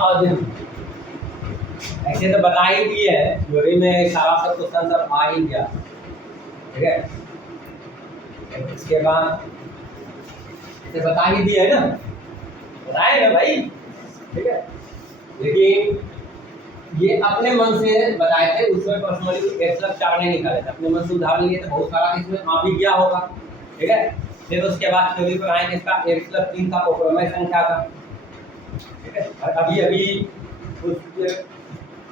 और ऐसे तो बता ही दिए है थ्योरी में, सारा सब क्वेश्चन सब आ ही गया, ठीक है। इसके बाद इसे बता ही दिए है ना, बताए ना भाई, ठीक है। लेकिन ये अपने मन से बताए थे, उसमें पर्सनली एक्स 4 नहीं निकाले थे, अपने मन से उदाहरण लिए थे, बहुत सारा इसमें आ भी गया होगा, ठीक है। फिर उसके बाद थ्योरी पर आएंगे इसका x 3 का ऑपरमय संख्या का, ठीक है। और अभी अभी उसके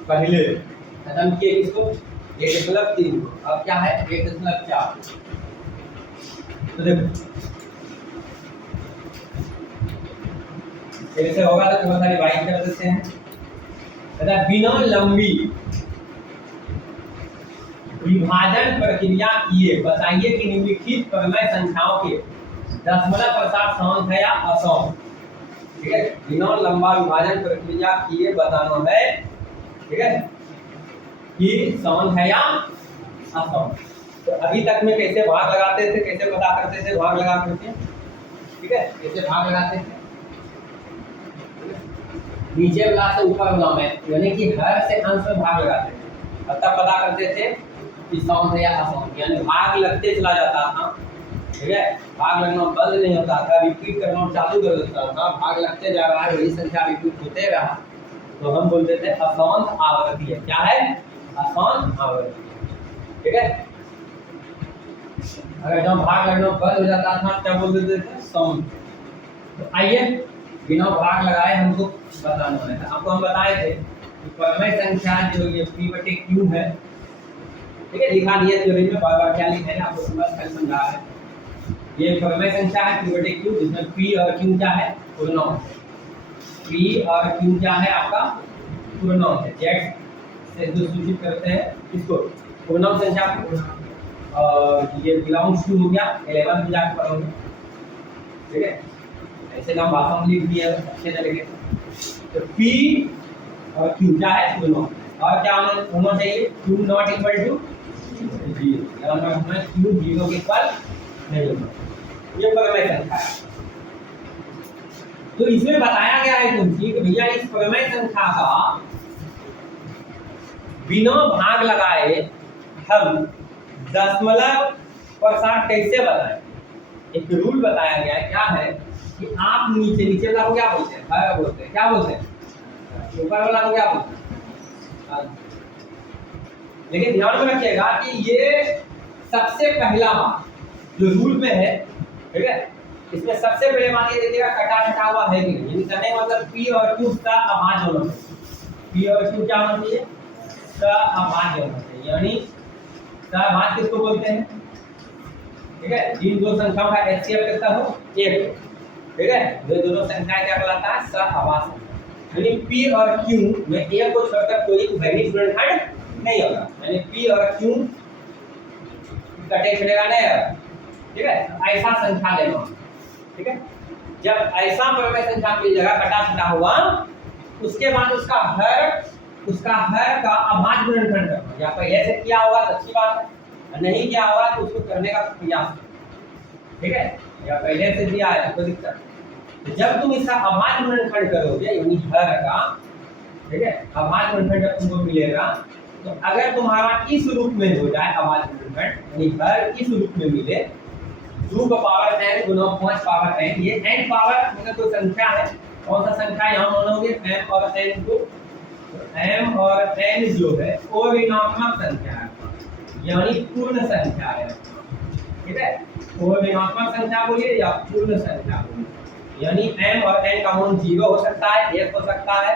पहले खत्म किए इसको x 3 को, अब क्या है x 4। तो देखो ऐसे होगा तो थोड़ा सा डिवाइड कर देते हैं। तथा बिना लंबी विभाजन प्रक्रिया किए बताइए कि निम्नलिखित परमय संख्याओं के दशमलव प्रसार समान है या असमान, ठीक है। बिना लंबा विभाजन प्रक्रिया किए बताना है, ठीक है, कि समान है या असमान। तो अभी तक में कैसे भाग लगाते थे, कैसे पता करते थे भाग लगा करके, ठीक है, कैसे भाग लगाते थे, नीचे वाला से ऊपर वाला में, यानी कि हर से अंश में भाग लगाते थे, तब पता करते थे कि सम है या असम, यानी भाग लगते चला जाता था, ठीक है। भाग लगना बंद नहीं होता था, रिपीट करना चालू कर देता था, भाग लगते जा रहा है, वही संख्या रिपीट होते रहा, तो हम बोलते थे असमान आवृत्ति है। क्या है? असमान आवृत्ति, ठीक है। अगर जब भाग लगना बंद हो जाता था क्या बोल देते थे? सम। तो आइए बिना भाग लगाए हमको बताना है। आपको हम बताए थे कि परमय संख्या जो ये p/q है, ठीक है, लिखा दिया थ्योरी में, बार-बार क्या लिखा है आपको समझ कर समझा है। ये परमय संख्या है p/q, जिसमें p और q क्या है? पूर्णांक। p और q क्या है आपका? पूर्णांक है। z से जो सूचित करते हैं इसको पूर्णांक संख्या को, और ये बिलोंग्स टू हो गया 11 में जाकर पढ़ोगे, ठीक है। ऐसे नाम भाषा में लिख दिया अच्छे तरीके से। तो p और q क्या है? पूर्णांक। और क्या होना चाहिए? q नॉट इक्वल टू 0, यानी हमें q 0 के इक्वल नहीं होगा। ये परमय संख्या है। तो इसमें बताया गया है तुमसे कि भैया इस परमय संख्या का बिना भाग लगाए हम दशमलव प्रसार कैसे बताएं। एक रूल बताया गया है, क्या है कि आप नीचे वाला को क्या बोलते हैं? भाग बोलते हैं। क्या बोलते हैं? ऊपर वाला को क्या बोलते हैं? लेकिन ध्यान में रखिएगा कि ये सबसे पहला बात जो रूल में है, ठीक है, इसमें सबसे पहले बात ये देखिएगा कटा हुआ है कि नहीं। कहने का मतलब p और q का अभाज्य होना चाहिए। p और q क्या होना चाहिए? अभाज्य होना चाहिए, यानी अभाज्य किसको बोलते हैं? ठीक है, इन दो संख्याओं का HCF कितना हो? 1, ठीक है। ये दोनों संख्याएं क्या कहलाता है? सहअभाज्य। यानी p और q में एक को छोड़कर कोई वैरिड गुणनखंड नहीं होगा, यानी p और q कटे छुड़ेगा नहीं, ठीक है। ऐसा संख्या लेना, ठीक है। जब ऐसा परमय संख्या मिल जाएगा कटा छुटा हुआ, उसके बाद उसका हर का अभाज्य गुणनखंड करना। या पहले से किया होगा तो अच्छी बात है, नहीं किया होगा तो उसको करने का प्रयास, ठीक है। या पहले से दिया है तो दिक्कत। तो जब तुम इसका अभाज्य गुणनखंड करोगे, यानी हर का, ठीक है, अभाज्य गुणनखंड जब तुमको मिलेगा, तो अगर तुम्हारा इस रूप में हो जाए अभाज्य गुणनखंड, यानी हर इस रूप में मिले 2 का पावर n गुना 5 पावर n, ये n पावर मतलब कोई संख्या है, कौन सा संख्या यहाँ मानोगे? m और n को। m और n जो है वो ऋणात्मक संख्या है, यानी पूर्ण संख्या है, ठीक है। वो ऋणात्मक संख्या बोलिए या पूर्ण संख्या बोलिए, यानी m और n का मान 0 हो सकता है, 1 हो सकता है,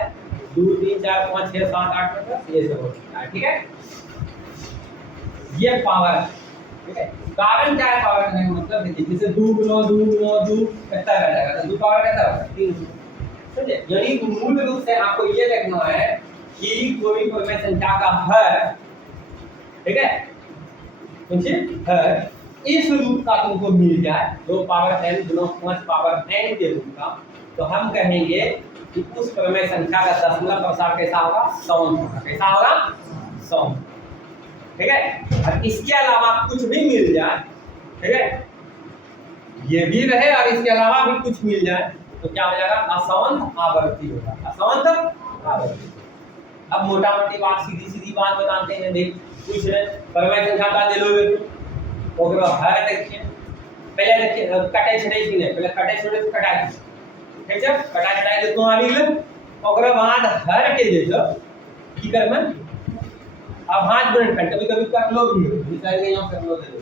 2 3 4 5 6 7 8 9 ये सब हो सकता है, ठीक है। ये पावर, ठीक है। कारण क्या है पावर का मतलब? देखिए जैसे 2 गुना 2 गुना 2 कितना रह जाएगा? तो 2 पावर कितना होगा? 3। समझे? यानी मूल रूप से आपको ये देखना है कि कोई परमय संख्या का हर, ठीक है, समझिए, हर इस रूप का तुमको मिल जाए 2 पावर n गुना 5 पावर n के रूप का, तो हम कहेंगे कि उस परमय संख्या का दशमलव प्रसार कैसा होगा? सम होगा। कैसा होगा? सम, ठीक है। और इसके अलावा कुछ भी मिल जाए, ठीक है, ये भी रहे और इसके अलावा भी कुछ मिल जाए, तो क्या हो जाएगा, असंत आवर्ती होगा, असंत आवर्ती। अब मोटा मोटी बात, सीधी सीधी बात बताते हैं, देख पूछ रहे परमाणु संख्या का दे लोगे तो ओके बाबा हर देखिए, पहले देखिए कटाई छटाई की नहीं, पहले कटाई छोड़े तो कटाई, ठीक है, कटाई छटाई दे तो आवी ले ओकरा बाद हर के दे जो की करना आभाज गुणनखंड, कभी कभी कर लो भी निकाल के यहां कर लो दे,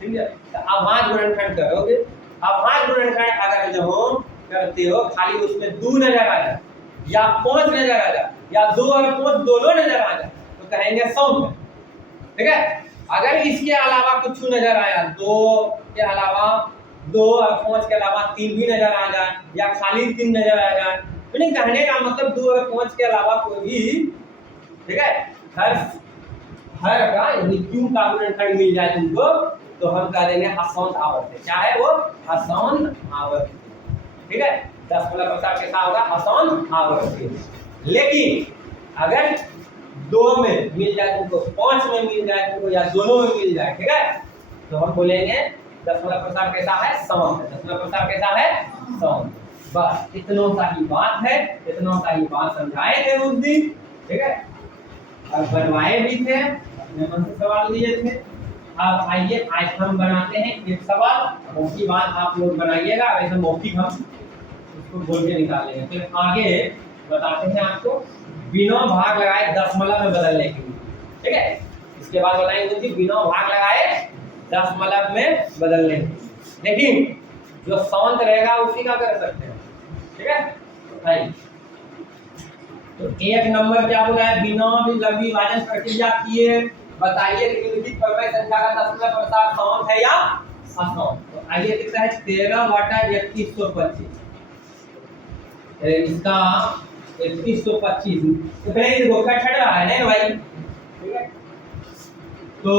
ठीक है, तो आभाज गुणनखंड करोगे, आभाज गुणनखंड अगर जो करते हो खाली उसमें 2 नजर आ जाए या 5 नजर आ जाए या 2 और 5 दोनों नजर आ जाए तो कहेंगे 100 में, ठीक है। अगर इसके अलावा कुछ नजर आया, 2 के अलावा 2 और 5 के अलावा 3 भी नजर आ जाए या खाली 3 नजर आ जाए, तो नहीं कहने का मतलब 2 और 5 के अलावा कोई भी, ठीक है, हर का यानी क्यू का गुणनखंड मिल जाए तुमको तो हम कह देंगे असंत आवर्ती। क्या है वो, असंत आवर्ती, ठीक है। 10 वाला प्रकार कैसा होगा, असंत आवर्ती। लेकिन अगर 2 में मिल जाए तुमको, 5 में मिल जाए तुमको या दोनों में मिल जाए, ठीक है, तो हम बोलेंगे 10 वाला प्रकार कैसा है, सम है। 10 वाला प्रकार कैसा है, सम। बस इतना सा ही बात है, इतना सा ही बात समझाए थे उस दिन, ठीक है, और बनवाए भी थे, अपने मन से सवाल दिए थे। अब आइए आज हम बनाते हैं एक सवाल, उसकी बात आप लोग बनाइएगा, वैसे मौखिक हम उसको बोल के निकालेंगे, फिर आगे बताते हैं आपको बिना भाग लगाए दशमलव में बदलने के लिए, ठीक है। इसके बाद बताएंगे कि बिना भाग लगाए दशमलव में बदलने के लिए, लेकिन जो शांत रहेगा उसी का कर सकते हैं, ठीक है। भाई तो एक नंबर क्या बोला है, बिना विभाजन प्रक्रिया किए बताइए निम्नलिखित परमाणु संख्या का दशमलव प्रसार शांत है या अशांत। तो आइए देखते हैं 13/3125, इसका 3125 तो पहले देखो क्या छट रहा है ना भाई, ठीक है। तो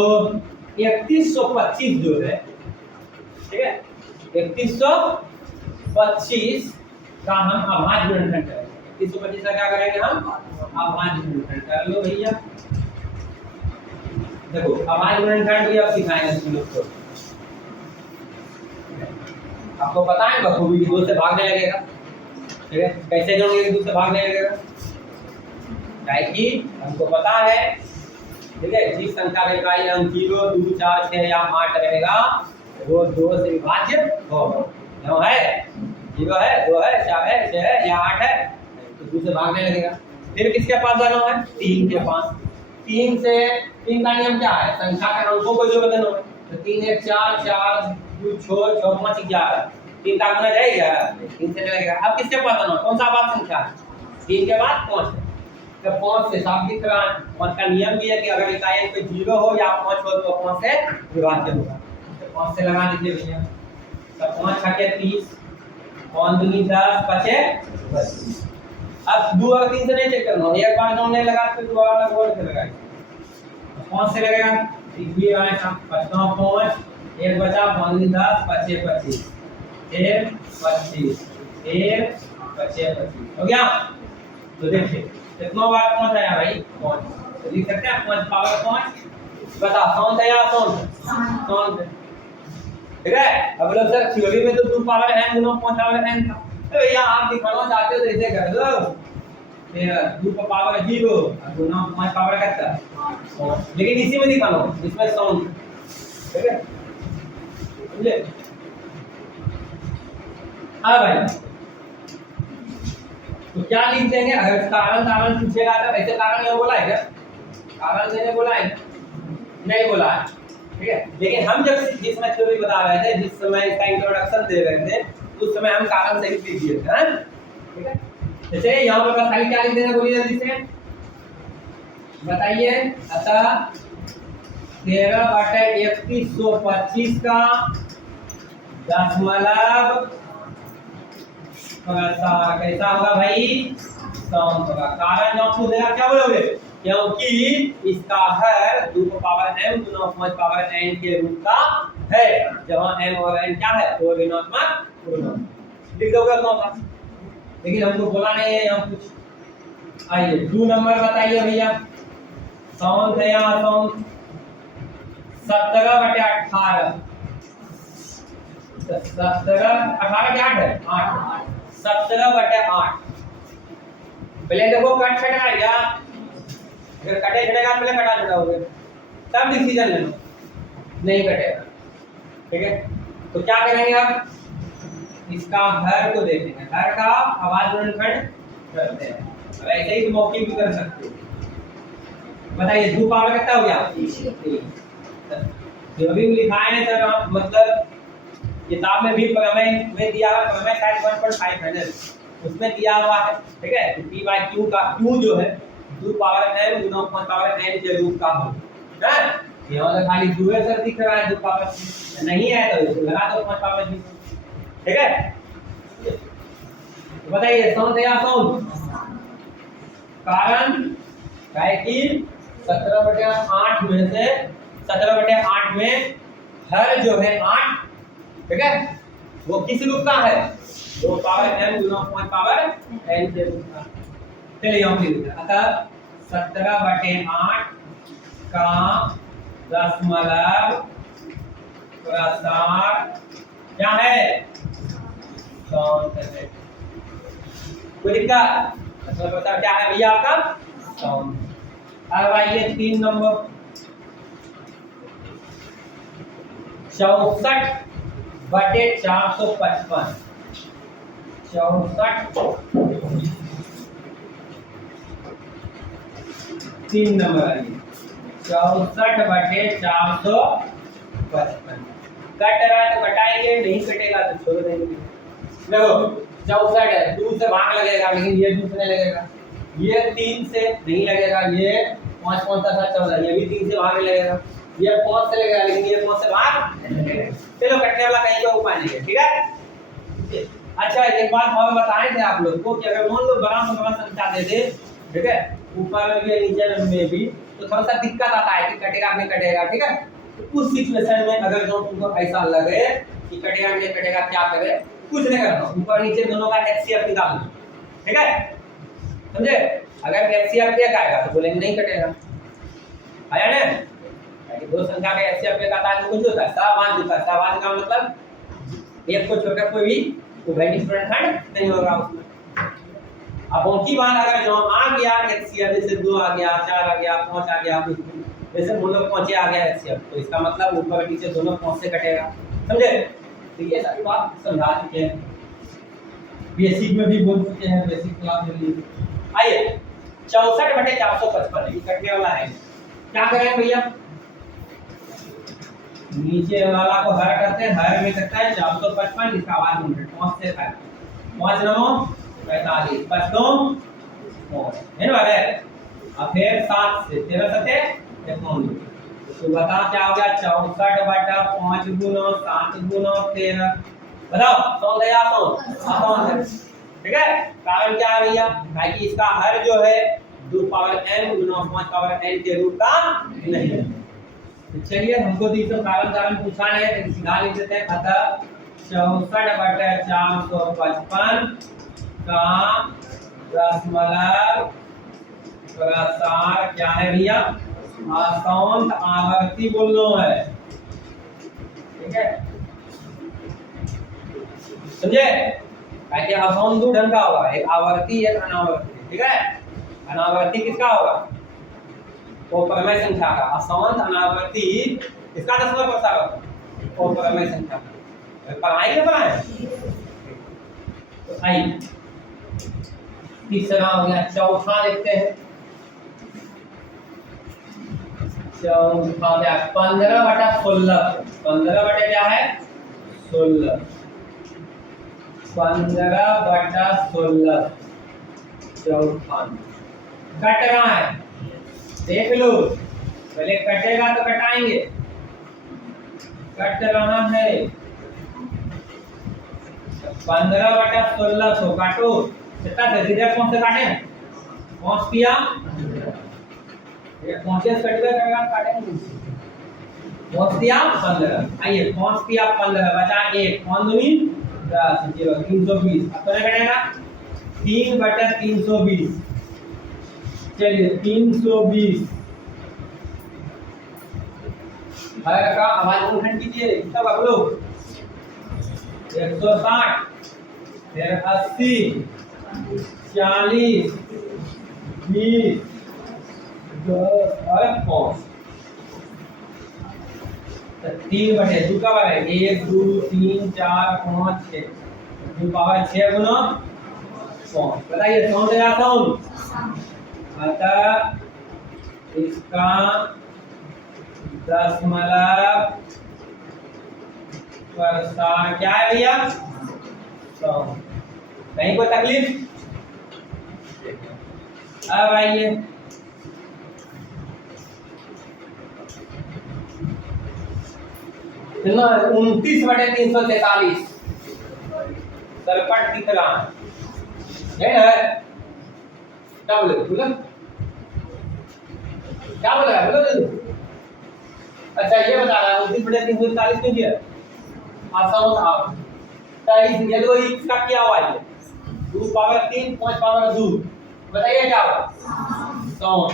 3125 जो है, ठीक है, 3125 का हम अभाज्य गुणनखंड करेंगे। 3125 का क्या करेंगे हम, अभाज्य गुणनखंड कर लो भैया। देखो अभाज्य गुणनखंड भी अब सिखाएंगे तुम लोग को, आपको पता है बखूबी 2 से भागने लगेगा, ठीक है, कैसे जोड़ेंगे 2 से भागने लगेगा, क्या कि हमको पता है, ठीक है, जिस संख्या का इकाई अंक 0, 2, 4, 6 या 8 रहेगा वो 2 से विभाज्य होगा। क्यों है, 0 है, 2 है, 4 है, 6 है या 8 है, तो 2 से भागने लगेगा। फिर किसके पास जाना है, 3 के पास। 3 से 3 का नियम क्या है, संख्या के अंकों को जो बदलना है, तो 3 1 4, 4 2 6 6 5 11, 3 का गुना जाएगा, 3 से चलेगा। अब किसके पास जाना, कौन सा बात संख्या है, 3 के बाद 5 है, तो 5 से साफ दिख रहा है। 5 का नियम भी है कि अगर इकाई पे 0 हो या 5 हो तो 5 से विभाज्य होगा, तो 5 से लगा दीजिए भैया। तो 5 छके 30, 5 दूनी 10, 5 25। अब 2 और 3 से नहीं चेक करना, एक बार जोड़ने लगा तो दोबारा अलग जोड़ के लगाइए। 5 से लगेगा, 3 भी आएगा, 5 5 एक बचा, 5 दूनी 10, 5 25, 1 25, 1 25 हो गया। तो देखिए कितना बार 5 आया भाई, 5, तो लिख सकते हैं 5 पावर 5, बता शांत है या अशांत, शांत है, ठीक है। अब लोग सर थ्योरी में तो 2 पावर n गुना 5 पावर n था, तो भैया आप दिखाना चाहते हो तो इसे कर दो, फिर 2 का पावर 0 और गुना 5 पावर कितना 5, लेकिन इसी में दिखाना, इसमें शांत, ठीक है, समझे। हाँ भाई तो क्या लिख देंगे, अगर कारण पूछेगा तो ऐसे कारण नहीं बोला है क्या, कारण देने बोला है नहीं बोला है, ठीक है। लेकिन हम जब जिस समय थ्योरी बता रहे थे, जिस समय इसका इंट्रोडक्शन दे रहे थे, उस समय हम कारण सहित लिख दिए थे, ठीक है। जैसे यहाँ पर बस खाली क्या लिख देना, बोलिए जल्दी से बताइए। अतः 13/3125 का दशमलव कैसा होगा भाई, शांत होगा। कारण जब पूछेगा क्या बोलोगे, क्योंकि इसका हर 2 पावर m गुना 5 पावर n के रूप का है, जहां m और n क्या है, तो ऋणात्मक पूर्णांक, लिख दोगे तो था, लेकिन हमको बोला नहीं है यहाँ कुछ। आइए 2 नंबर बताइए भैया, शांत है या अशांत, 17/18, 17 18 क्या है 8, 17/8। पहले देखो कट छटेगा क्या, अगर कटे छटेगा पहले कटा छटाओगे तब डिसीजन लेना, नहीं कटेगा ठीक है। तो क्या करेंगे अब, इसका हर को देखेंगे, हर का आवाज गुणनखंड करते हैं। अब ऐसे ही तुम मौखिक भी कर सकते हो। बताइए 2 पावर कितना हो गया, 3। जो भी लिखा है सर, मतलब किताब में भी प्रमेय में दिया हुआ, प्रमेय शायद 1.5 है, उसमें दिया हुआ है ठीक है। तो p/q का q जो है 2 पावर n गुना 5 पावर n के रूप का हो ना। यहाँ तो खाली 2 सर दिख रहा है, 2 पावर नहीं है तो इसको लगा दो 5 पावर ठीक है। तो बताइए सौंध या सौंध, कारण है कि 17/8 में से 17/8 में हर जो है 8 ठीक है, वो किस रूप का है, 2 पावर n गुना 5 पावर n के रूप का। चलिए हम लिखते हैं, अतः 17/8 का दशमलव प्रसार क्या है, सौंध है। कोई दिक्कत, दशमलव प्रसार क्या है भैया आपका, सौंध। अब आइए 3 नंबर, 64/455। 3 नंबर आइए, 64/455। कट रहा है तो कटाएंगे, नहीं कटेगा तो छोड़ देंगे। देखो 64 है, 2 से भाग लगेगा लेकिन ये 2 से नहीं लगेगा, ये 3 से नहीं लगेगा, ये 5 5 14, ये भी 3 से भाग लगेगा, ये 5 से लगेगा लेकिन ये 5 से भाग नहीं लगेगा। चलो कटने वाला कहीं का उपाय नहीं है ठीक है। अच्छा एक बात और बताए थे आप लोग को कि अगर मान लो बड़ा से बड़ा संख्या दे दे ठीक है, ऊपर में भी नीचे में भी, तो थोड़ा सा दिक्कत आता है कि कटेगा नहीं कटेगा ठीक है। तो उस सिचुएशन में अगर जो तुमको ऐसा लगे कि कटेगा नहीं कटेगा, क्या करे, कुछ नहीं करना, ऊपर नीचे दोनों का एचसीएफ निकाल लो ठीक है, समझे। अगर एचसीएफ एक आएगा तो बोलेंगे नहीं कटेगा, आया ना। दो संख्या का एचसीएफ एक आता है तो कुछ होता है सहभाज्य होता है, सहभाज्य का मतलब एक को छोड़कर कोई भी उभयनिष्ठ गुणनखंड नहीं होगा उसमें। अब बाकी बात अगर जो आ गया एचसीएफ, जैसे 2 आ गया, 4 आ गया, 5 आ गया, जैसे हम लोग 5 आ गया एचसीएफ, तो इसका मतलब ऊपर नीचे दोनों 5 से कटेगा, समझे। तो ये सारी बात समझा चुके हैं, बेसिक में भी बोल चुके हैं, बेसिक क्लास में भी। आइए 64/455 ये कटने वाला है, क्या करेंगे भैया, नीचे वाला को हर करते हैं, हर में सकता है 455, इसका आवाज 5 से है, 5 9 45, 5 2 है ना है। अब फिर 7 से 13 7 51, तो बता क्या हो गया, 64/5 गुना 7 गुना 13, बताओ सौंध या सौंध, सौंध ठीक है। कारण क्या है भैया, कि इसका हर जो है 2 पावर n गुना 5 पावर n के रूप का नहीं है। तो चलिए हमको तो इसका कारण पूछा नहीं है, तो सीधा लिख देते हैं, अतः 64/455 का दशमलव प्रसार क्या है भैया, असौंध आवर्ती बोलना है ठीक है, समझे। ऐसे असौंध 2 ढंग का होगा, एक आवर्ती एक अनावर्ती ठीक है। अनावर्ती किसका होगा, वो प्रमेय संख्या का, असौंध अनावर्ती इसका दशमलव प्रसार होगा, वो प्रमेय संख्या का। पढ़ाई के पढ़ाए तो आई तीसरा हो गया, चौथा देखते हैं, चौथा हो गया 15/16, 15 क्या है 16, 15/16 चौथा कट रहा है, देख लो पहले कटेगा तो कटाएंगे, कट रहा है 15/16 काटो, कितना से सीधे 5 से काटे, 5 किया ये 5 से कटेगा काटेंगे, 5 किया 15, आइए 5 किया 15 बचा 1, 5 दूनी 10 0 320, अब तो कटेगा 3/320, चलिए 320 हर का आवाज गुणनखंड कीजिए, सब आप लोग 160 फिर 80, 40, 20, 10 और 5। 3/2 का है 1 2 3 4 5 6 2 पावर 6 गुना 5। बताइए साउंड या साउंड। अतः इसका दशमलव प्रसार क्या है भैया? साउंड। कहीं कोई तकलीफ? अब आइए कितना 29/343 सरपट दिख रहा है ना? क्या बोले बोला? क्या बोला बोलो? अच्छा ये बता रहा है 29/343 क्यों किया? आसान था। 23 ये तो इसका क्या हुआ है? 2 पावर 3 5 पावर 2। बताइए क्या हुआ? साउंड।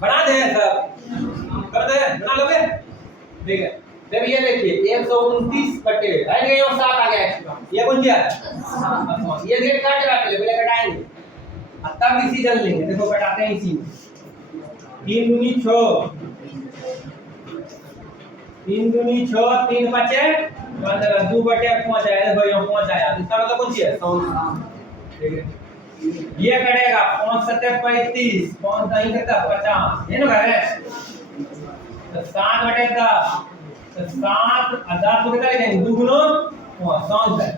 बना दे सब कर दे बना लोगे? ठीक है। जब ये देखिए 129 बटे है गए और 7 आ गया एक्स्ट्रा। ये कौन सी है? ये गेट काट के पहले कटाएंगे तब डिसीजन लेंगे। देखो कटाते हैं इसी 3 दूनी 6 3 दूनी 6 3 बचे 15 2 बटे 5 आया भाई 5 आया। इसका मतलब कौन सी है? साउंड। ठीक है ये करेगा 5 7 35 5 नहीं करता 50 है ना भाई? तो 7 बटे 10 तो 7 10 को कितना लिखेंगे 2 गुना 5 साउंड है।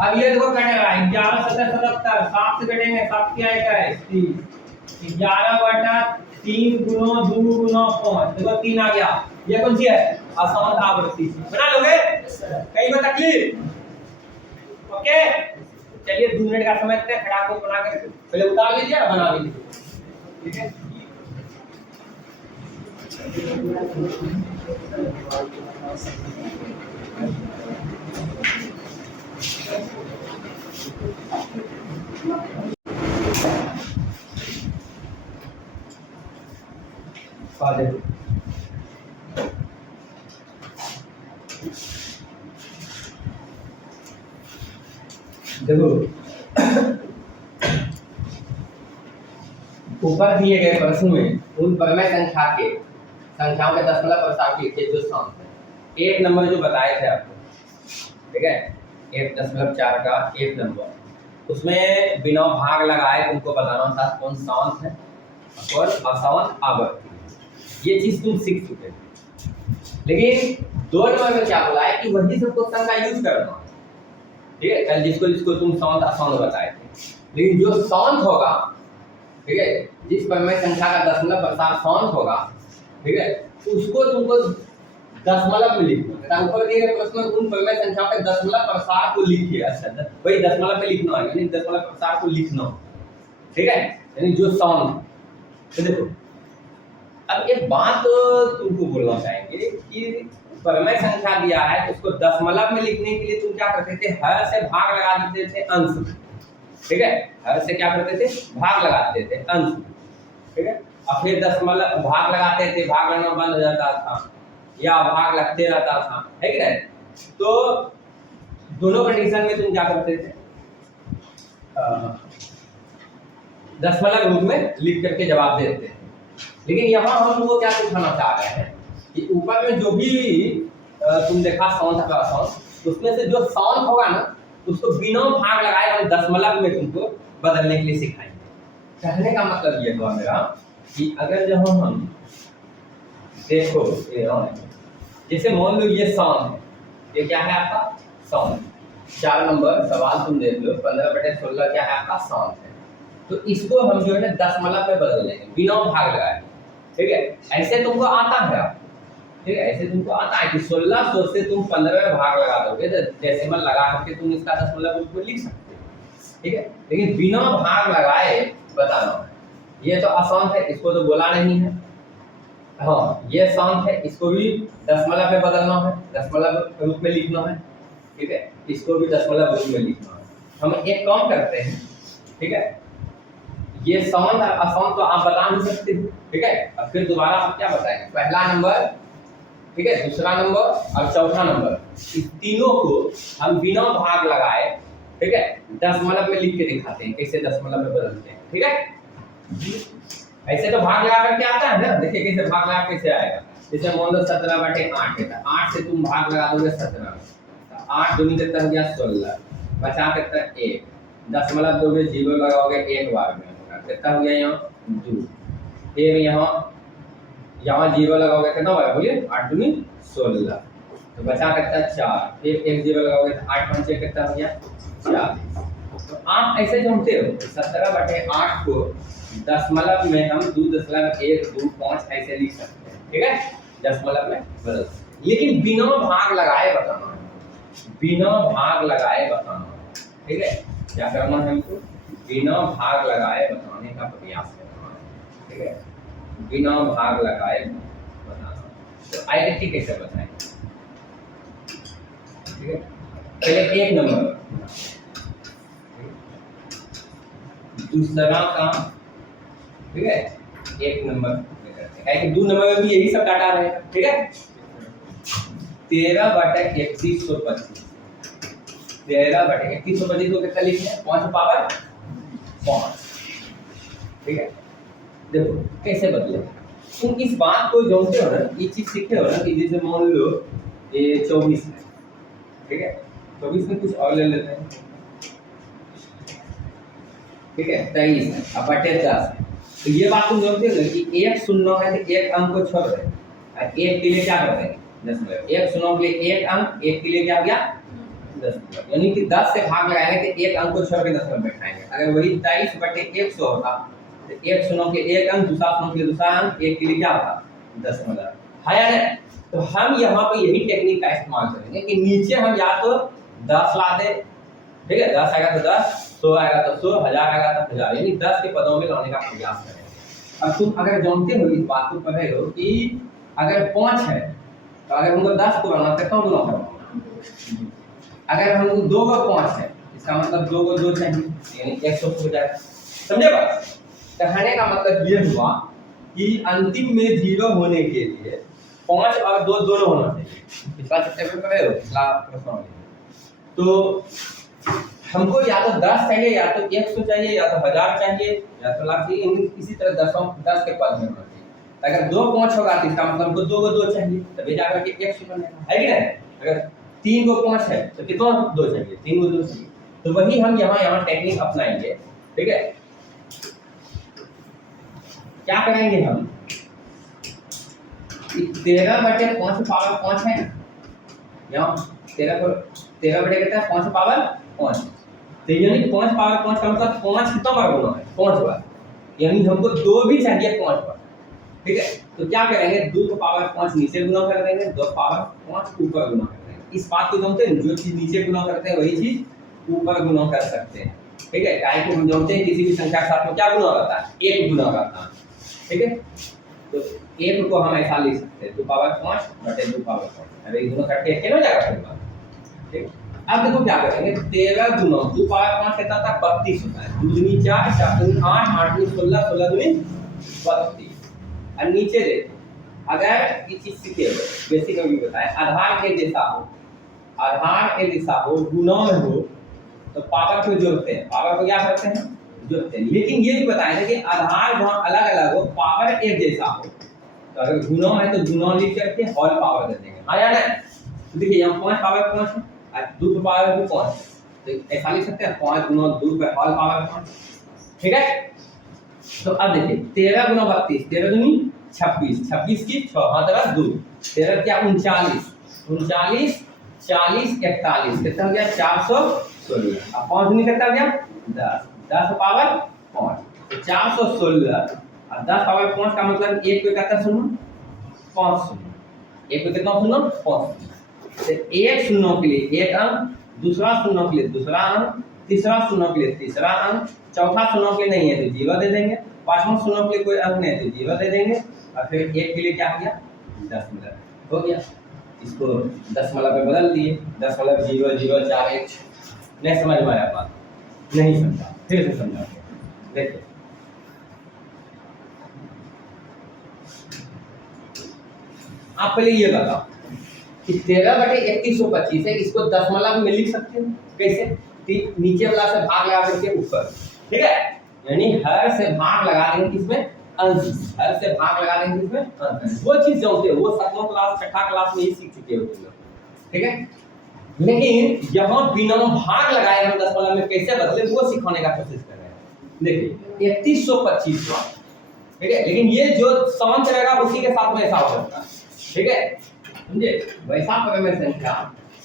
अब ये देखो कटेगा 11 7 77 7 से कटेंगे 7 क्या आएगा 30 11 बटा 3 गुना 2 गुना 5 देखो 3 आ गया। ये कौन सी है? आसान आवृत्ति। बना लोगे? कहीं में तकलीफ? ओके चलिए 2 मिनट का समय देते हैं खड़ा को बना के पहले उतार लीजिए और बना लीजिए। ठीक है देखो ऊपर दिए गए प्रश्न में उन परमेय संख्या के संख्याओं के दशमलव प्रसार लिखिए जो सम है। 1 नंबर जो बताए थे आपको, ठीक है 1.4 का 1 नंबर, उसमें बिना भाग लगाए तुमको बताना था कौन शांत है और अशांत आवर्ती। ये चीज तुम सीख चुके हो। लेकिन 2 नंबर में क्या बोला है कि वही सब क्वेश्चन का यूज करना। ठीक है कल जिसको तुम शांत अशांत बताए थे, लेकिन जो शांत होगा, ठीक है जिस परमेय संख्या का दशमलव प्रसार शांत होगा, ठीक है उसको तुमको दशमलव में लिखना है। ऊपर दिए गए प्रश्न में उन परमेय संख्याओं के दशमलव प्रसार को लिखिए। अच्छा वही दशमलव पे लिखना है यानी दशमलव प्रसार को लिखना, ठीक है यानी जो शांत। तो देखो अब एक बात तुमको बोलना चाहेंगे कि परमेय संख्या दिया है तो उसको दशमलव में लिखने के लिए तुम क्या करते थे? हर से भाग लगा देते थे अंश में। ठीक है हर से क्या करते थे? भाग लगाते थे अंश में। ठीक है और फिर दशमलव भाग लगाते थे, भाग लगना बंद हो जाता था या भाग लगते रहता था, है कि नहीं? तो दोनों कंडीशन में तुम क्या करते थे? दशमलव रूप में लिख करके जवाब देते थे। लेकिन यहाँ हम वो क्या सिखाना चाह रहे हैं कि ऊपर में जो भी तुम देखा शांत का अशांत, उसमें से जो शांत होगा ना उसको बिना भाग लगाए हम दशमलव में तुमको बदलने के लिए सिखाएंगे। कहने का मतलब ये हुआ मेरा कि अगर जब हम देखो जैसे मान लो ये शांत है, ये क्या है आपका? शांत। 4 नंबर सवाल तुम देख लो 15/16 क्या है आपका? शांत है। तो इसको हम जो है दशमलव में बदल देंगे बिना भाग लगाए। ठीक है ऐसे तुमको आता है, ठीक है ऐसे तुमको आता है कि 1600 से तुम 15 में भाग लगा दोगे तो डेसिमल लगा करके तुम इसका दशमलव रूप में लिख सकते हो। ठीक है लेकिन बिना भाग लगाए बताना है। ये तो अशांत है, इसको तो बोला नहीं है। हाँ ये शांत है, इसको भी दशमलव में बदलना है, दशमलव रूप में लिखना है। ठीक है इसको भी दशमलव रूप में लिखना है। हम एक काम करते हैं, ठीक है ये शांत और अशांत तो आप बता नहीं सकते, ठीक है अब फिर दोबारा आप क्या बताएंगे? पहला नंबर, ठीक है दूसरा नंबर और चौथा नंबर, इस तीनों को हम बिना भाग लगाए ठीक है, दशमलव में लिख के दिखाते हैं कैसे दशमलव में बदलते हैं। ठीक है, ऐसे तो भाग लगा करके आता है ना, देखिए कैसे भाग लगा कैसे आएगा। जैसे मान लो 17/8 है, 8 से तुम भाग लगा दोगे 17 में, 8 दूनी कितना हो गया 16, बचा कितना 1, दशमलव दोगे 0 लगाओगे 1 बार में कितना हो गया यहाँ 2, फिर यहाँ 0 लगाओगे कितना होगा बोलिए 8 दूनी 16, तो बचा कितना 4, फिर 1 0 लगाओगे तो 8 5 कितना हो गया 40। तो आप ऐसे जोड़ते हो 17/8 को दशमलव में हम 2.125 ऐसे लिख सकते हैं। ठीक है, दशमलव में बदल, लेकिन बिना भाग लगाए बताना, बिना भाग लगाए बताना। ठीक है, क्या करना है हमको, बिना भाग लगाए बताने का प्रयास करना है। ठीक है, बिना भाग लगाए बताना। तो आइडेंटिटी कैसे बताएं? ठीक है, पहले एक नंबर, दूसरा का, ठीक है, एक नंबर है कि 2 नंबर में भी यही सब डाटा रहेगा। ठीक है, 13/3125, 13/3125 को कितना लिखना है 5 पावर 5। ठीक है, देखो कैसे बदले तुम इस बात को जानते हो ना, ये चीज सीखे हो ना कि जैसे मान लो ये 24 है, ठीक है, 24 में कुछ और ले लेते हैं। ठीक है, 23 है, अब बटे 10 है, तो ये बात तुम जानते हो कि एक शून्य है तो एक अंक को छोड़ दें, एक के लिए क्या करते हैं दशमलव, एक शून्य के लिए एक अंक, एक के लिए क्या हो गया दशमलव, यानी कि 10 से भाग लगाएंगे तो एक अंक को छोड़ के दशमलव बैठाएंगे। अगर वही 23/100 होता तो एक शून्य के एक अंक, दूसरा शून्य के लिए दूसरा अंक, एक के लिए क्या होता दशमलव, है ना। तो हम यहाँ पे यही टेक्निक का इस्तेमाल करेंगे कि नीचे हम या तो 10 ला दें, ठीक है, 10 आएगा तो 10, 100 आएगा तो 100, 1000 आएगा तो 1000, यानी 10 के पदों में लाने का प्रयास करें। अब तुम अगर जानते हो इस बात को पढ़े हो कि अगर 5 है तो अगर हमको 10 को बनाना है तो गुना करना, अगर हमको 2 को 5 है इसका मतलब 2 को 2 चाहिए, यानी 100 हो जाएगा। समझे बात? कहने का मतलब ये हुआ कि अंतिम में 0 होने के लिए 5 और 2 दोनों होना चाहिए। इस बात से पढ़े हो पिछला प्रश्न, तो हमको या तो 10 चाहिए, या तो 100 चाहिए, या तो 1000 चाहिए, या तो लाख चाहिए, इसी तरह 10 के पद में होना चाहिए। अगर 2 5 होगा तो इसका मतलब हमको 2 को 2 चाहिए, तभी जाकर के 100 बनेगा, है कि नहीं? अगर 3 को 5 है तो कितना 2 चाहिए, 3 को 2 चाहिए। तो वही हम यहाँ टेक्निक अपनाएंगे। ठीक है, क्या करेंगे हम, 13/5 पावर 5 है, यहाँ 13/5 पावर 5, तो यानी 5 पावर 5 का मतलब 5 कितना बार गुना है 5 बार, यानी हमको 2 भी चाहिए 5 बार। ठीक है, तो क्या करेंगे 2 को पावर 5 नीचे गुना कर देंगे, 2 पावर 5 ऊपर गुना कर देंगे। इस बात को जानते हैं, जो चीज नीचे गुना करते हैं वही चीज ऊपर गुना कर सकते हैं। ठीक है, काहे को हम जानते हैं किसी भी संख्या के साथ में क्या गुना होता है, 1 गुना करता है। ठीक है, तो 1 को हम ऐसा लिख सकते हैं 2 पावर 5 बटे 2 पावर 5, अरे गुना करके क्या हो जाएगा पूरा। ठीक, अब देखो क्या करेंगे, 13 गुना 2 पावर 5 कितना था 32 होता है, 2 दूनी 4, 4 दूनी 8, 8 दूनी 16, 16 दूनी 32। और नीचे देखो, अगर ये चीज सीखे हो बेसिक में भी बताया, आधार एक जैसा हो, आधार एक जैसा हो, गुना में हो, तो पावर को जोड़ते हैं, पावर को क्या करते हैं जोड़ते हैं। लेकिन ये भी बताया था कि आधार जहाँ अलग अलग हो, पावर एक जैसा हो, तो अगर गुना है तो गुना लिख करके होल पावर दे देंगे। आया ना, तो देखिए यहाँ 5 पावर 5 है और 2 पावर भी 5, तो ऐसा लिख सकते हैं 5 गुना 2 पे होल पावर 5। ठीक है, तो अब देखिए 13 गुना 32, 13 दूनी 26, 26 की 6 हाथ लगा 2, 13 क्या 39, 39 40 41 कितना हो गया 416, अब 5 दूनी कितना हो गया 10, 10 पावर 5, तो 416 और 10 पावर 5 का मतलब 1 पे कितना शून्य 5 शून्य, 1 पे कितना शून्य 5, तो एक शून्य के लिए एक अंक, दूसरा शून्य के लिए दूसरा अंक, तीसरा शून्य के लिए तीसरा अंक, चौथा शून्य के लिए नहीं है तो 0 दे देंगे, पांचवा शून्य के लिए कोई अंक नहीं है तो 0 दे देंगे, और फिर 1 के लिए क्या किया दशमलव हो गया, इसको दशमलव में बदल दिए, दशमलव 0 0 4 1। नहीं समझ में आया बात? नहीं समझा, फिर से समझा। देखो आप पहले ये बताओ कि 13/3125 है, इसको दशमलव में लिख सकते हैं कैसे? नीचे वाला से भाग लगा करके ऊपर, ठीक है, यानी हर से भाग लगा देंगे किसमें, अंश, हर से भाग लगा देंगे किसमें, अंश। वो चीज जानते हो, वो 7वां क्लास 6ठा क्लास में ही सीख चुके हो तुम लोग, ठीक है। लेकिन यहाँ बिना भाग लगाए हम दशमलव में कैसे बदले वो सिखाने का कोशिश कर रहे हैं। देखिए 3125, ठीक है, लेकिन ये जो समान रहेगा उसी के साथ में ऐसा हो सकता है, ठीक है, समझे, वैसा परिमेय संख्या,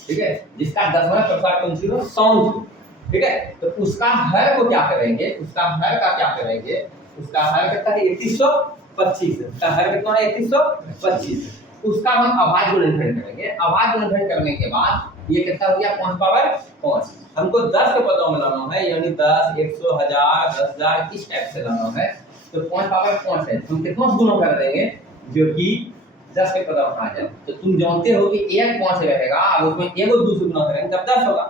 ठीक है, जिसका दशमलव प्रसार कौन सी हो, सौन, ठीक है, तो उसका हर को क्या करेंगे, उसका हर का क्या करेंगे, उसका हर कितना है 3125, उसका हर कितना है 3125, उसका हम अभाज्य गुणनखंड करेंगे। अभाज्य गुणनखंड करने के बाद ये कितना हो गया 5 पावर 5, हमको 10 के पदों में लाना है, यानी 10, 100, 1000, 10000 इस टाइप से लाना है, तो 5 पावर 5 है, हम कितना गुना कर देंगे जो कि 10 के पदों में आ जाए। तो तुम जानते हो कि 1 5 रहेगा, अब उसमें 1 को 2 से गुना करेंगे तब 10 होगा,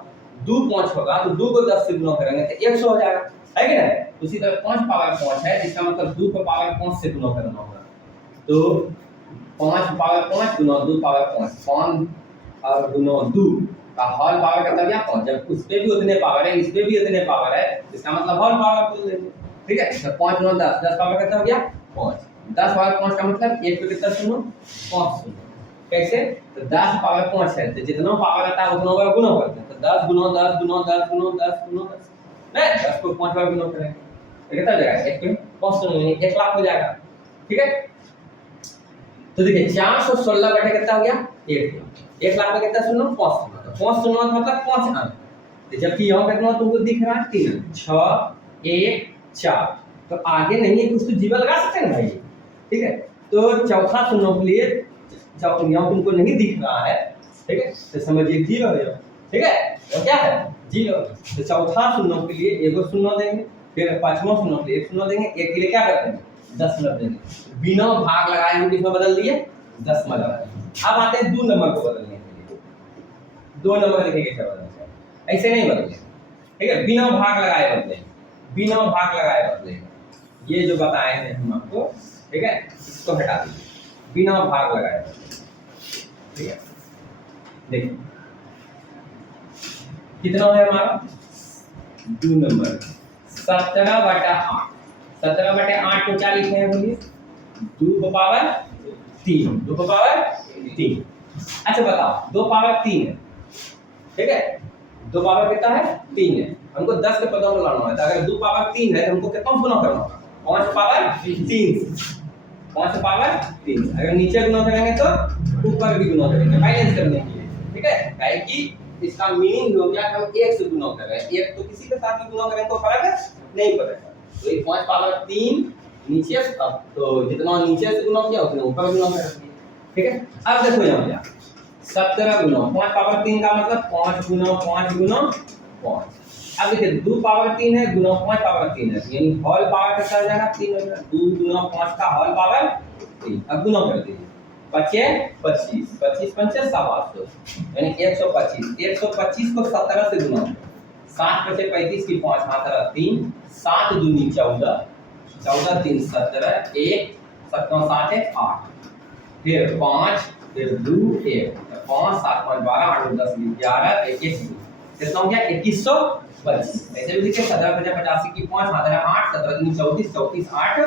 2 5 होगा तो 2 को 10 से गुना करेंगे तो 100 हो जाएगा, है कि नहीं। उसी तरह 5 पावर 5 है, जिसका मतलब 2 को पावर 5 से गुना करना होगा, तो 5 पावर 5 गुना 2 पावर 5, 5 और गुना 2 का होल पावर कितना गया 5, जब उस पे भी उतने पावर है, इस पे भी उतने पावर है, इसका मतलब होल पावर बोल देंगे, ठीक है। तो 5 गुना 10, 10 पावर कितना हो गया 5, 10 पावर 5 का मतलब 1 पे कितना शून्य 5 शून्य, कैसे, तो 10 पावर 5 है, तो जितना पावर आता है उतना का गुना करते हैं, तो 10 गुना 10 गुना 10 गुना 10 गुना 10, नहीं 10 को 5 बार गुना करेंगे तो कितना हो जाएगा 1 पे 5 शून्य 1 लाख हो जाएगा, ठीक है। तो देखिए 416 बटे कितना हो गया 1 लाख में कितना शून्य 5 शून्य, तो 5 शून्य मतलब 5 अंक, तो जबकि यहाँ कितना तुमको दिख रहा है 3 6 1 4, तो आगे नहीं है कुछ तो जीवा लगा सकते हैं भाई, ठीक है। तो चौथा शून्य के लिए यहाँ तुमको नहीं दिख रहा है, ठीक है, तो समझिए 0 है, ठीक है, और क्या है 0, तो चौथा शून्य के लिए एगो शून्य देंगे, फिर पांचवां शून्य के लिए 1 शून्य देंगे, एक के लिए क्या करते हैं दशमलव देंगे, बिना भाग लगाए हम किसमें बदल दिए दशमलव। अब आते हैं 2 नंबर को बदलने के लिए, 2 नंबर लिखे कैसे बदलना है, ऐसे नहीं बदले, ठीक है, बिना भाग लगाए बदले, बिना भाग लगाए बदले, ये जो बताए हैं हम आपको, ठीक है, इसको हटा दीजिए, बिना भाग लगाए बदले, ठीक है। देखिए कितना है हमारा 2 नंबर 17/8, 17/8 को क्या लिखे हैं बोलिए 2 को पावर 3, 2 को पावर 3। अच्छा बताओ 2 पावर 3 है, ठीक है, 2 पावर कितना है 3 है, हमको 10 के पदों में लाना है, तो अगर 2 पावर 3 है तो हमको कितना गुना करना होगा 5 पावर 3, 5 पावर 3, अगर नीचे गुना करेंगे तो ऊपर भी गुना करेंगे बैलेंस करने के लिए, ठीक है, काहे कि इसका मीनिंग हो गया कि हम 1 से गुना कर रहे हैं, 1 तो किसी के साथ भी गुना करें तो फर्क नहीं पड़ेगा, तो ये 5 पावर 3 नीचे से, तो जितना नीचे से गुना किया उतना ऊपर गुना करेंगे, ठीक है। अब देखो यहाँ क्या 17 गुना 5 पावर 3 का मतलब 5 गुना 5 गुना 5, अब देखिए 2 पावर 3 है गुना 5 पावर 3 है, यानी होल पावर कितना हो जाएगा 3 हो जाएगा, 2 गुना 5 का होल पावर 3, अब गुना कर दीजिए 25 25 25 पंचे 700, यानी 125, 125 को 17 से गुना, 7 में से 35 की 5 हाथ 3, 7 दूनी 14, 14 3 17, 1 7 7 है 8, फिर 5 फिर 2 1, 5 7 5 12 8 10 11 21, कितना हो गया 2125, ऐसे भी लिखे 17 50 85 की 5 हाथ 8, 17 3 34 34 8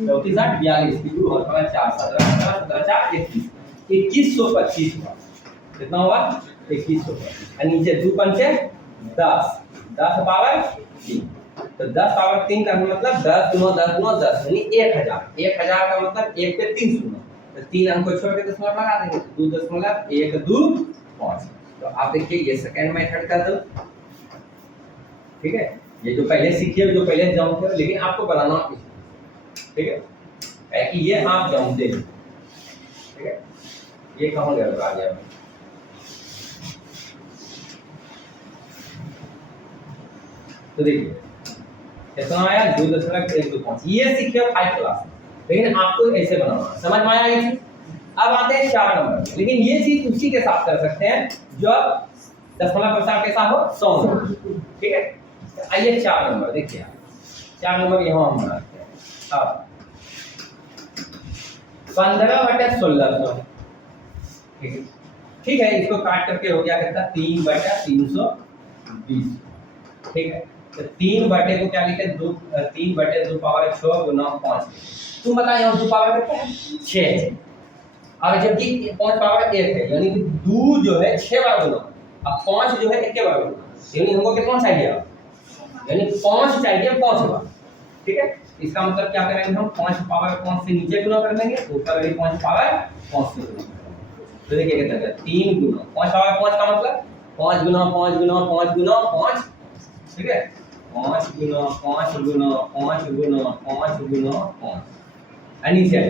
34 8 42 की 2 और 4 17 17 4 21, 2125 हुआ, कितना हुआ 2125, और नीचे 2 पंचे 10, 10 पावर 3, तो 10 पावर 3 का मतलब 10 गुना 10 गुना 10 यानी 1000, 1000 का मतलब 1 पे 3 शून्य, तो 3 अंक को छोड़ के दशमलव लगा देंगे, 2.125, तो आप देखिए ये सेकंड मेथड का दो, ठीक है, ये जो पहले सीखे जो पहले जानते हो, लेकिन आपको बनाना, ठीक है, कि ये आप जानते हो, ठीक है, ये कहाँ गड़बड़ आ गया, तो देखिए कितना आया 2.125, ये सीखे 5 क्लास, लेकिन आपको ऐसे बनाना समझ में आया ये चीज। अब आते हैं 4 नंबर, लेकिन ये चीज उसी के साथ कर सकते हैं जो दशमलव प्रसार के साथ हो 100, ठीक है। तो आइए 4 नंबर देखिए, 4 नंबर यहाँ हम बनाते हैं, अब 15/1600, ठीक है, इसको काट करके हो गया कितना 3/320, ठीक है। तो 3 बटे को क्या लिखे 3 बटे 2 पावर 6 गुना 5। तुम बताओ यहाँ 2 पावर कितना है 6। अब जबकि 5 पावर 1 है यानी कि 2 जो है 6 बार गुना, अब 5 जो है 1 बार गुना, यानी हमको कितना चाहिए, यानी 5 चाहिए 5 बार। ठीक है, इसका मतलब क्या करेंगे हम 5 पावर 5 से नीचे गुना कर देंगे तो ऊपर वाली 5 पावर 5 से गुना करेंगे। तो देखिए कितना है 3 गुना 5 पावर 5 का मतलब 5 गुना 5 गुना 5 गुना 5। ठीक है, 5 गुना 5 गुना 5 गुना 5 गुना 5 यानी से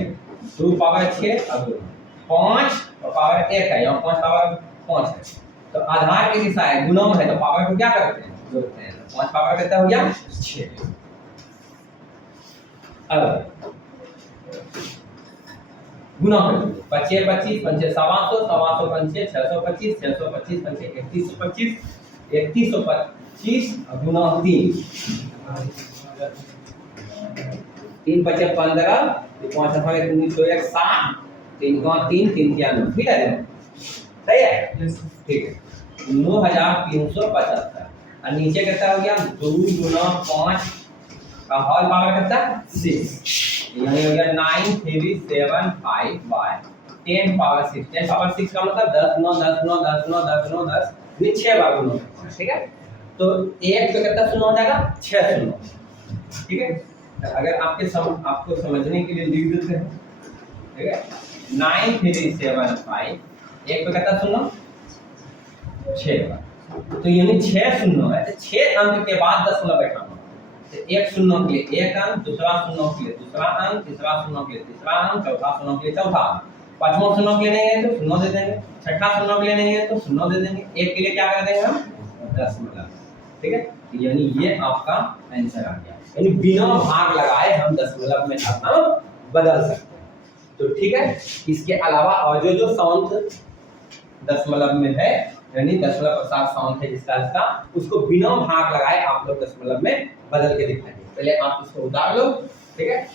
2 पावर 6 अब 5 और पावर 1 है, यहाँ 5 पावर 5 है तो आधार की दिशा है गुणा है तो पावर को क्या करते हैं जोड़ते हैं। 5 पावर कितना हो गया 6। अब गुना कर दीजिए 25 25 पंचे 700 700 पंचे 625 625 पंचे 3125 3125 गुना 3 3 पंचे 15 5 हमारे 19 60 3 गुना 3 3 क्या 9 ठीक है सही है ठीक है 9375 और नीचे कितना हो गया 2 गुना 5 का होल पावर कितना 6 यानी हो गया 9375 बाय 10 पावर 6 10 पावर 6 का मतलब 10 9 10 9 10 9 10 9 10 ये 6 बार गुना। ठीक है, तो 1 पे कितना शून्य हो जाएगा 6 शून्य। ठीक है, अगर आपको समझने के लिए लिख देते हैं। ठीक है, 9375 1 पे कितना शून्य 6 बार, तो यानी 6 शून्य है तो 6 अंक के बाद दशमलव बैठाना। तो एक शून्य के लिए एक अंक, दूसरा शून्य के लिए दूसरा अंक, तीसरा शून्य के लिए तीसरा अंक, चौथा शून्य के लिए चौथा अंक, पांचवा शून्य के लिए नहीं है तो शून्य दे देंगे, छठा शून्य के लिए नहीं है तो शून्य दे देंगे, एक के लिए क्या कर देंगे हम दशमलव। ठीक है, यानी ये आपका आंसर आ गया, यानी बिना भाग लगाए हम दशमलव में अपना बदल सकते हैं। तो ठीक है, इसके अलावा और जो साउंड दशमलव में है यानी दशमलव के साथ साउंड है जिसका उसको बिना भाग लगाए आप लोग दशमलव में बदल के दिखाएंगे। पहले आप इसको उतार लो। ठीक है,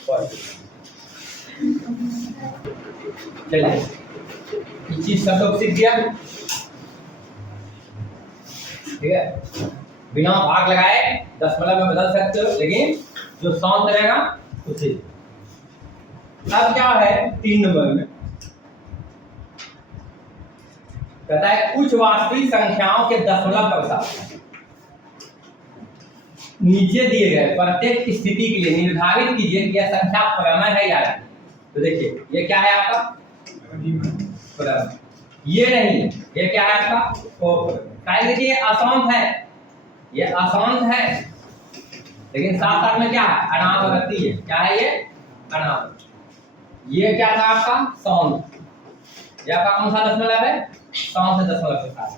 चलिए ये चीज सब लोग सीख गया। ठीक है, बिना भाग लगाए दशमलव में बदल सकते हो, लेकिन जो साउंड रहेगा उसे। अब क्या है 3 नंबर में कहता है कुछ वास्तविक संख्याओं के दशमलव प्रतिशत नीचे दिए गए प्रत्येक स्थिति के लिए निर्धारित कीजिए कि यह संख्या पूर्ण है या नहीं। तो देखिए ये क्या है आपका पूर्ण, ये नहीं ये क्या है आपका देखिए ये अशांत है, ये अशांत है लेकिन साथ साथ में क्या है अनावृत्ति है। क्या है ये अनावृत्ति। ये क्या था आपका शांत, ये आपका कौन सा दशमलव है शांत दशमलव के साथ।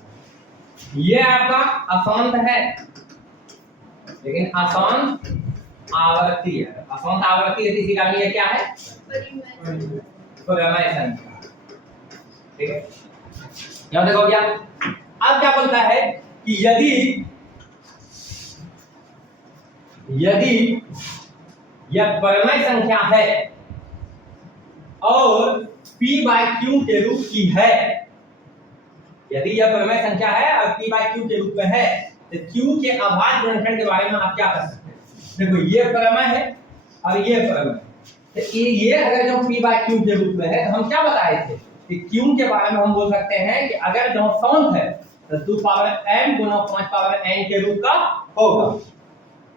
ये आपका अशांत है लेकिन अशांत आवृत्ति है, अशांत आवृत्ति है इसी कारण ये क्या है परिमेय संख्या। ठीक है, यहां देखो क्या अब क्या बोलता है कि यदि यह परिमेय संख्या है और p बाय q के रूप की है, यदि यह परिमेय संख्या है और p बाय q के रूप में है तो q के अभाज्य गुणनखंड के बारे में आप क्या कर सकते हैं। देखो ये परिमेय है और ये परिमेय, तो ये अगर जो p बाय q के रूप में है तो हम क्या बताए थे कि q के बारे में हम बोल सकते हैं कि अगर जो शांत है तो 2 पावर n गुना 5 पावर n के रूप का होगा,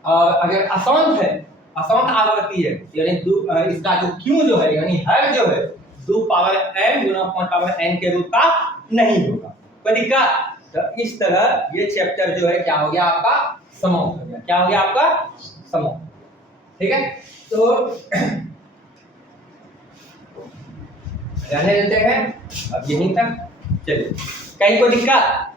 और अगर अशांत है अशांत आवृत्ति है यानी इसका जो q जो है यानी हर जो है 2 पावर n गुना 5 पावर n के रूप का नहीं होगा। कोई दिक्कत? तो इस तरह ये चैप्टर जो है क्या हो गया आपका समाप्त हो गया। क्या हो गया आपका समाप्त। ठीक है, तो रहने देते हैं अब यहीं तक। चलिए, कहीं कोई दिक्कत?